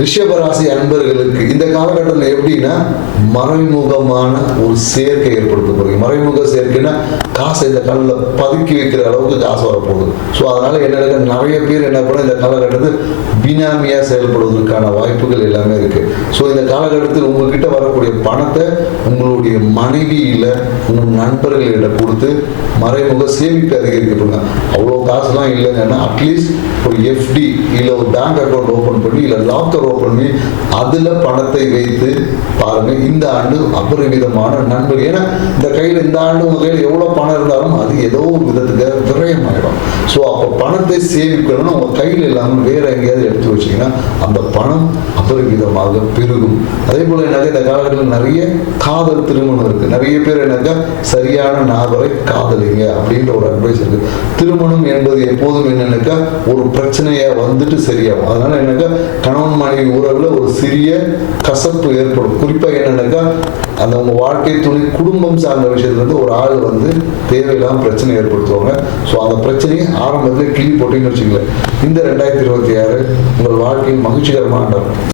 ரிஷபராசி அன்பர்களுக்கு இந்த காலகட்டத்தில் எப்படின்னா மறைமுகமான ஒரு சேர்க்கை ஏற்படுத்த போறீங்க. மறைமுக சேர்க்கைன்னா காசை இந்த காலில் பதுக்கி வைக்கிற அளவுக்கு காசு வரப்போகுது. ஸோ அதனால என்ன நிறைய பேர் என்ன பண்ண இந்த காலகட்டத்தில் பினாமியா செயல்படுவதற்கான வாய்ப்புகள் எல்லாமே இருக்கு. ஸோ இந்த காலகட்டத்தில் உங்ககிட்ட வரக்கூடிய பணத்தை உங்களுடைய மனைவி இல்லை உங்கள் நண்பர்களிட கொடுத்து மறைமுக சேமிப்பு அதிகரிக்கப்படுங்க. அவ்வளோ காசுலாம் இல்லைங்கன்னா அட்லீஸ்ட் ஒரு எஃப்டி இல்லை ஒரு பேங்க் அக்கௌண்ட் ஓப்பன் பண்ணி இல்லை லாக்கர் ஓப்பன் பண்ணி அதில் பணத்தை வைத்து பாருங்க. இந்த ஆண்டு அபரிமிதமான நண்பர். ஏன்னா இந்த கையில் இந்த ஆண்டு உங்கள் கையில் எவ்வளோ பணம் இருந்தாலும் அது ஏதோ ஒரு விதத்துக்கு விரயமாயிடும். ஸோ அப்போ பணத்தை சேமிக்கணும்னு உங்கள் கையில் இல்லாமல் வேற எங்கேயாவது எடுத்து வச்சிங்கன்னா அந்த பணம் அபரிமிதமாக பெருகும். அதே போல் என்னக்கா இந்த காலகட்டத்தில் நிறைய காதல் திருமணம் இருக்கு. நிறைய பேர் என்னக்கா சரியான நபரை காதலிங்க அப்படின்ற ஒரு அட்வைஸ் இருக்கு. திருமணம் என்பது எப்போதும் என்னன்னாக்கா ஒரு பிரச்சனையா வந்துட்டு சரியாகும். அதனால என்னக்கா கணவன் மனைவி உறவுல ஒரு சிறிய கசப்பு ஏற்படும். குறிப்பா என்னன்னாக்கா அந்த உங்க வாழ்க்கை துணை குடும்பம் சார்ந்த விஷயத்துல இருந்து ஒரு ஆள் வந்து தேவையில்லாம பிரச்சனை ஏற்படுத்துவாங்க. ஸோ அந்த பிரச்சனையை ஆரம்பத்தில் கிளி போட்டீங்கன்னு வச்சுக்கல. இந்த 2026 உங்கள் வாழ்க்கையில் மகிழ்ச்சிகரமான